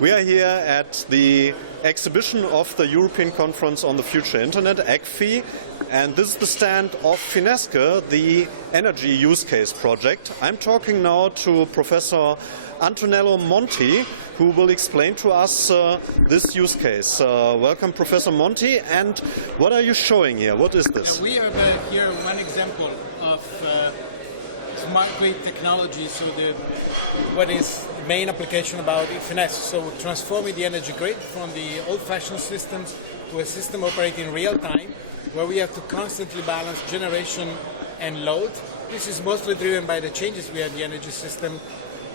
We are here at the exhibition of the European Conference on the Future Internet, ECFI, and this is the stand of FINESCE, the energy use case project. I'm talking now to Professor Antonello Monti, who will explain to us this use case. Welcome, Professor Monti. And what are you showing here? What is this? We have here one example of smart grid technology. So what is the main application about FINESCE? So transforming the energy grid from the old-fashioned systems to a system operating in real time, where we have to constantly balance generation and load. This is mostly driven by the changes we have in the energy system,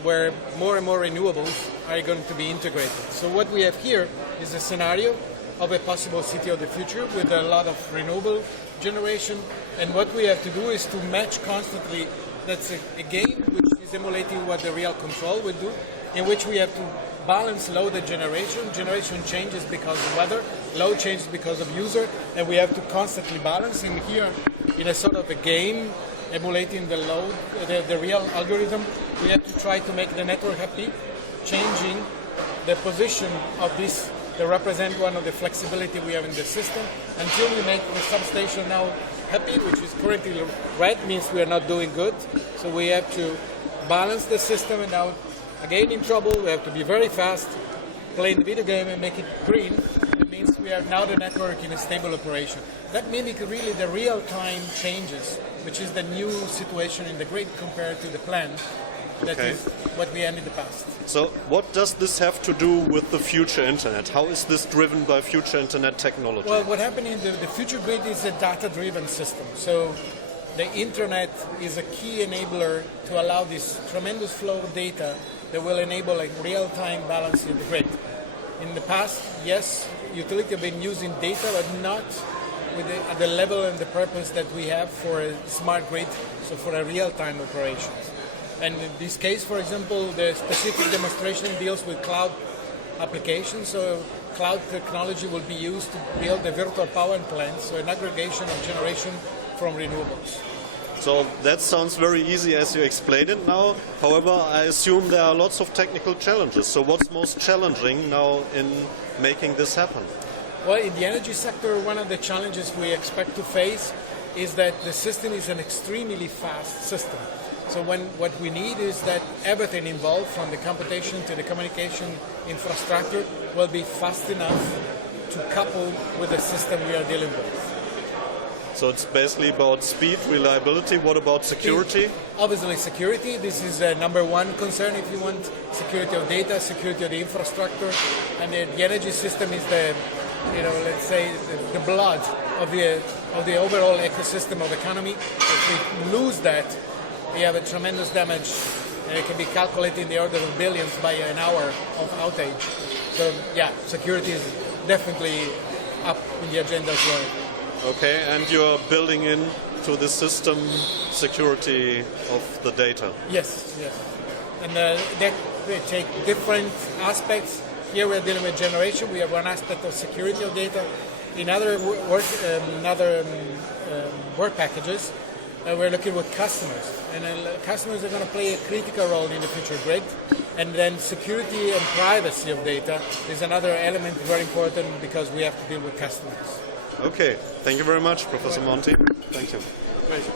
where more and more renewables are going to be integrated. So what we have here is a scenario of a possible city of the future with a lot of renewable generation, and what we have to do is to match constantly. That's a game which is emulating what the real control would do, in which we have to balance load and generation. Generation changes because of weather, load changes because of user, and we have to constantly balance. And here, in a sort of a game, emulating the load, the real algorithm, we have to try to make the network happy, changing the position of this to represent one of the flexibility we have in the system, until we make the substation now happy, which is currently red, means we are not doing good. So we have to balance the system, and now again in trouble, we have to be very fast, playing the video game and make it green. It means we have now the network in a stable operation. That mimics really the real-time changes, which is the new situation in the grid compared to the plan. That is what we had in the past. So what does this have to do with the future internet? How is this driven by future internet technology? Well, what happened in the future grid is a data-driven system. So the internet is a key enabler to allow this tremendous flow of data that will enable a real-time balance in the grid. In the past, yes, utilities have been using data, but not at the level and the purpose that we have for a smart grid, so for a real-time operations. And in this case, for example, the specific demonstration deals with cloud applications. So cloud technology will be used to build a virtual power plant, so an aggregation of generation from renewables. So that sounds very easy as you explained it now. However, I assume there are lots of technical challenges. So what's most challenging now in making this happen? Well, in the energy sector, one of the challenges we expect to face is that the system is an extremely fast system. So what we need is that everything involved, from the computation to the communication infrastructure, will be fast enough to couple with the system we are dealing with. So it's basically about speed, reliability. What about security? Obviously security. This is number one concern if you want. Security of data, security of the infrastructure. And the energy system is the, let's say, the blood of the overall ecosystem of the economy. If we lose that, we have a tremendous damage, and it can be calculated in the order of billions by an hour of outage. So yeah, security is definitely up in the agenda as well. Okay, and you're building in to the system security of the data. Yes. And that we take different aspects. Here we're dealing with generation. We have one aspect of security of data. In other work packages, we're looking with customers, and customers are going to play a critical role in the future grid. And then security and privacy of data is another element very important, because we have to deal with customers. Okay, thank you very much, Professor Monti. Thank you. Pleasure.